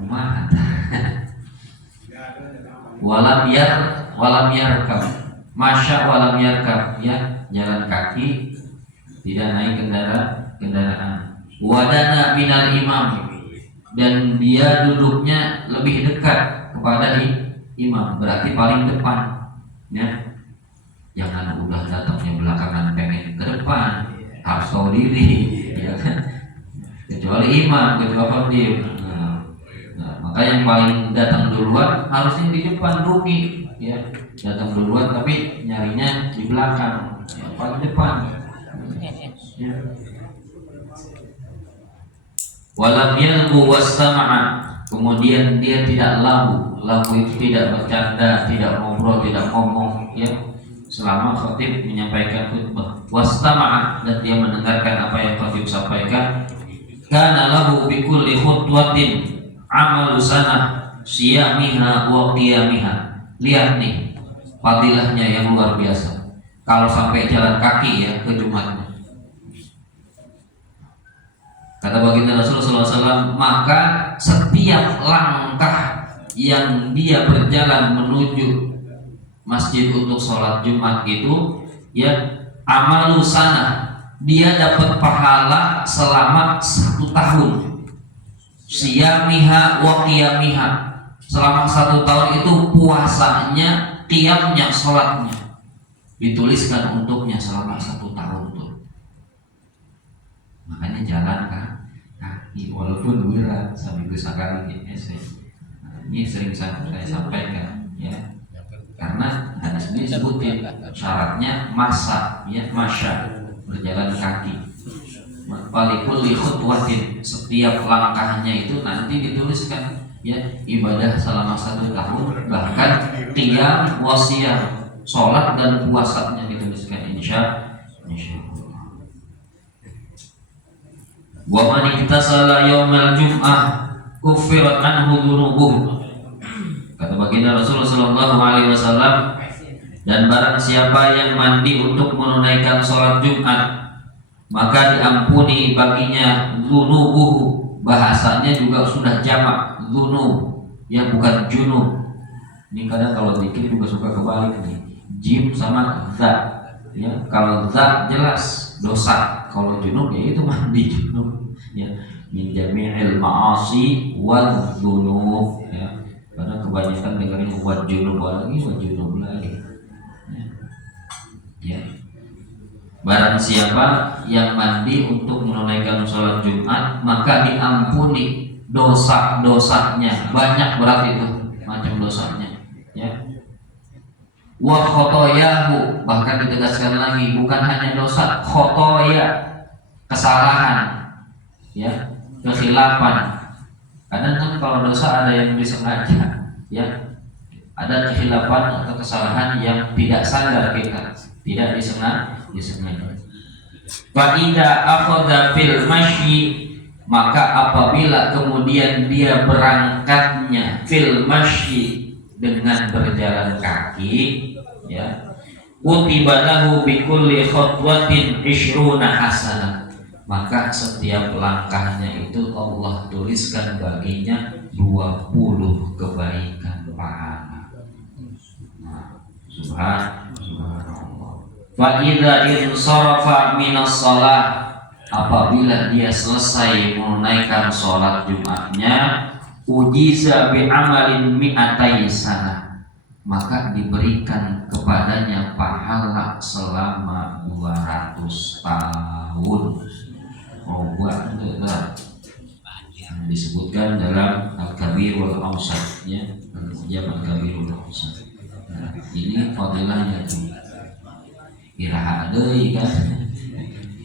kumaha walam yarkab masya walam yarkab, ya jalan kaki, tidak naik kendaraan. Wadana minal imam, dan dia duduknya lebih dekat kepada imam, berarti paling depan, ya. Jangan udah datangnya belakangan pengen ke depan, harus tahu diri, ya kan? Kecuali imam, kecuali khatib. Maka yang paling datang duluan harusnya di depan, rugi, ya. Datang duluan tapi nyarinya di belakang, ya, paling depan, ya. Walam yalgu wasama'a, kemudian dia tidak lagu itu tidak bercanda, tidak ngobrol, tidak ngomong, ya, selama khatib menyampaikan khutbah. Wastama'a, dan dia mendengarkan apa yang khatib sampaikan. Kana lahu bi kulli khutwatin amalu sanah siyamiha wa qiyamiha. Lihat nih fadilahnya yang luar biasa. Kalau sampai jalan kaki, ya, ke Jumatnya. Kata baginda Rasulullah SAW, maka setiap langkah yang dia berjalan menuju masjid untuk sholat Jumat itu, ya, amalu sanah, dia dapat pahala selama 1 tahun. Siyamiha wa qiyamiha, selama 1 tahun itu puasanya, qiyamnya, sholatnya dituliskan untuknya selama 1 tahun tuh. Makanya jalan kaki, walaupun berat seminggu sekali gitu. Ini sering saya sampaikan, ya, karena hadis ini sebutin syaratnya masa, ya, masya, berjalan kaki. Walikul li khutwatin, setiap langkahnya itu nanti dituliskan, ya, ibadah selama 1 tahun, bahkan qiyam wasiyam, sholat dan puasanya dituliskan, insya Allah. Wa man iktasala yaumal jum'ah kuffirat anhu dzunubuh. Kata baginda Rasulullah sallallahu alaihi wasallam, dan barang siapa yang mandi untuk menunaikan sholat Jumat, maka diampuni baginya dzunubuh. Bahasanya juga sudah jamak, dzunub, yang bukan junub. Ini kadang kalau dikit juga suka kebalik nih, jim sama za, ya. Kalau za jelas dosa, kalau junub ya itu mandi junub, ya, min jami'il ma'asi wal dzunub, ya. Karena kebanyakan dengarnya wal junub lagi, ya. Barang siapa yang mandi untuk menunaikan sholat Jumat, maka diampuni dosa-dosanya. Banyak berarti itu macam dosanya, ya. Wa khotoyahu, bahkan ditegaskan lagi, bukan hanya dosa, khotoya, kesalahan, ya, kekhilafan. Kadang kan kalau dosa ada yang disengaja, ya, ada kekhilafan atau kesalahan yang tidak sadar kita, tidak disengaja. Fa idza akhadha fil masyi, maka apabila kemudian dia berangkatnya fil masyi, dengan berjalan kaki, ya, kutiba lahu bi kulli khutwatin 20 hasanah, maka setiap langkahnya itu Allah tuliskan baginya 20 kebaikan pahala. Nah, subhanallah. Fa idza insarafa minas shalah, apabila dia selesai menunaikan sholat Jumatnya, ujiza bi amalin mi'atai sanah, maka diberikan kepadanya pahala selama 200 tahun. Oh, buat yang disebutkan dalam Al-Kabir wal Awsat, ya, Al-Kabir wal Awsat. Nah, ini fadilahnya tuh. Kira deui kan.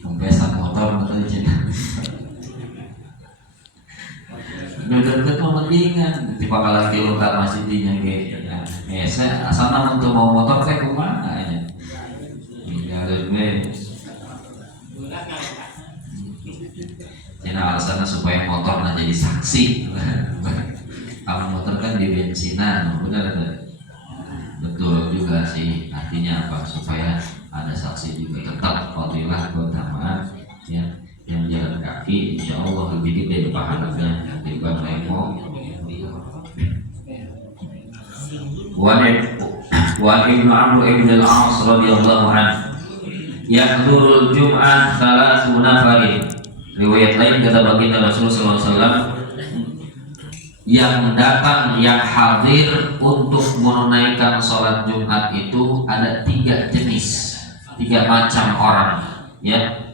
Pembesan motor betul cenah. Duduk mah mendingan di pangkalan kilo ka masjid nya ge. Ya, saya asalna untuk mau motor teh kumaha nya. Tinggal we. Cenah alasanna supaya motorna jadi saksi. Kalau motor kan di bensinan, benar kan? Betul juga sih. Artinya apa? Supaya ada saksi juga, tetap fadilah keutamaan, ya. Yang jalan kaki insya Allah lebih gede pahalanya daripada naik motor. wa Ibnu Amr ibn al-As radhiyallahu anhu yahdurul jum'ah thalathuna nafarin. Riwayat lain kata baginda Rasulullah SAW, yang datang, yang hadir untuk menunaikan sholat Jumat itu ada 3 jenis, 3 macam orang, ya.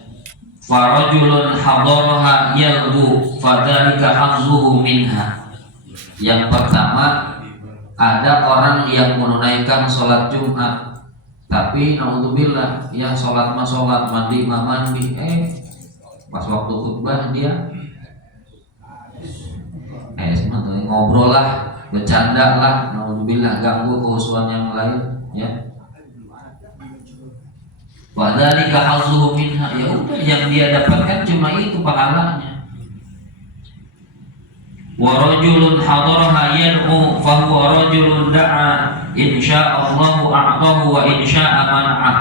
Farajulun hadaraha yalbu fadzalika hazzuhu minha. Yang pertama, ada orang yang menunaikan sholat Jumat tapi naudzubillah, ya sholat mah sholat, mandi mah mandi, pas waktu khutbah dia ngobrol lah, bercanda lah, naudzubillah, ganggu kehusuan yang lain, ya. Wadzalika hazzuhu minha, ya udah, yang dia dapatkan cuma itu pahalanya. Wa rajulun hadaraha yad'u fa huwa rajulun da'a insyaallahu a'tahu wa insyaa'a mana'ah.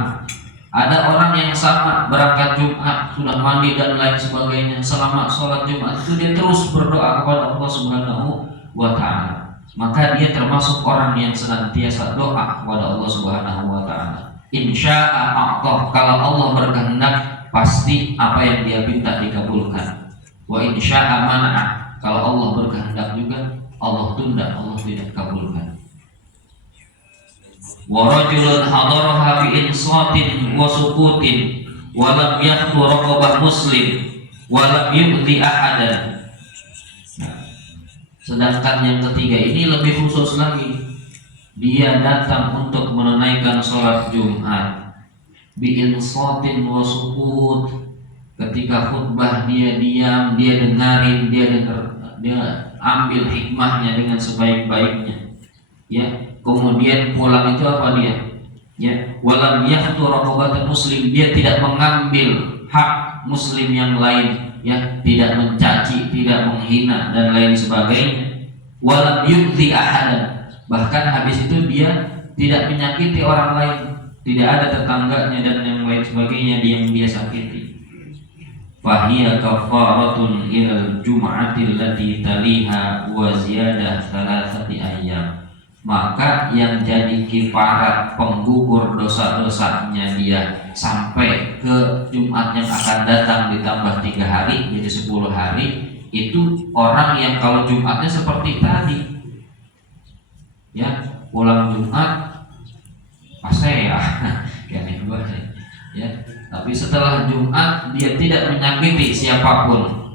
Ada orang yang sama berangkat Jumat, sudah mandi dan lain sebagainya, selama sholat Jumat itu dia terus berdoa kepada Allah Subhanahu wa ta'ala, maka dia termasuk orang yang senantiasa doa kepada Allah Subhanahu wa ta'ala. Insya'a a'tah, kalau Allah berkehendak pasti apa yang dia minta dikabulkan. Wa insya'a mana'ah, kalau Allah berkehendak juga Allah tunda, Allah tidak kabulkan. Wa rajulun hadaraha bi insatin wa sukutin wa lam yaqtu raqabah muslim wa lam yu'ti ahadan. Sedangkan yang ketiga ini lebih khusus lagi, dia datang untuk menunaikan sholat Jumat bi insatin wa sukut, ketika khutbah dia diam, dia dengarin, dia ambil hikmahnya dengan sebaik-baiknya, ya. Kemudian pulang itu apa dia? Ya, walam yahtu raqabatan muslim, dia tidak mengambil hak muslim yang lain, ya, tidak mencaci, tidak menghina dan lain sebagainya. Walam yu'ti ahadan, bahkan habis itu dia tidak menyakiti orang lain, tidak ada tetangganya dan yang lain sebagainya yang dia sakiti. Fahiya kafaratun ilal jum'atil lati taliha wa ziyadah thalathati ayyam. Maka yang jadi kifarat penggugur dosa-dosanya dia sampai ke Jumat yang akan datang ditambah 3 hari jadi 10 hari, itu orang yang kalau Jumatnya seperti tadi, ya, pulang Jumat pasai ya kayak banget, ya, tapi setelah Jumat dia tidak menyakiti siapapun,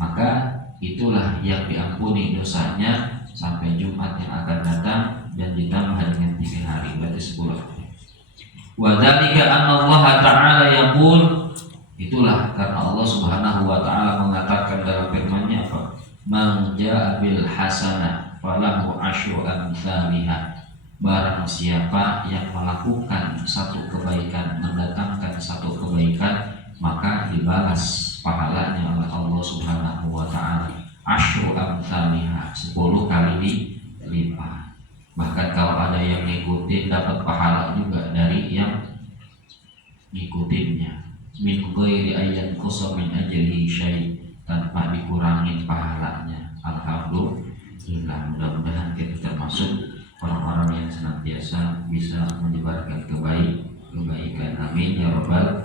maka itulah yang diampuni dosanya sampai Jumat yang akan datang dan ditambah dengan 3 hari, berarti 10 hari. Wa dzalika anna Allah Ta'ala yaqul, itulah karena Allah Subhanahu wa taala mengatakan dalam firman-Nya apa? Man jaa bil hasanah falahu asyru amsalihha. Barang siapa yang melakukan satu kebaikan, mendatangkan satu kebaikan, maka dibalas pahalanya oleh Allah Subhanahu wa taala. Asyru amsalihha, 10 kali dilipat. Bahkan kalau ada yang ngikutin dapat pahala juga dari yang ngikutinnya. Min ghairi ayyan qusa min ajrihi syai, tanpa dikurangin pahalanya. Alhamdulillah, mudah-mudahan kita termasuk orang-orang yang senantiasa bisa menyebarkan kebaikan. Amin ya rabbal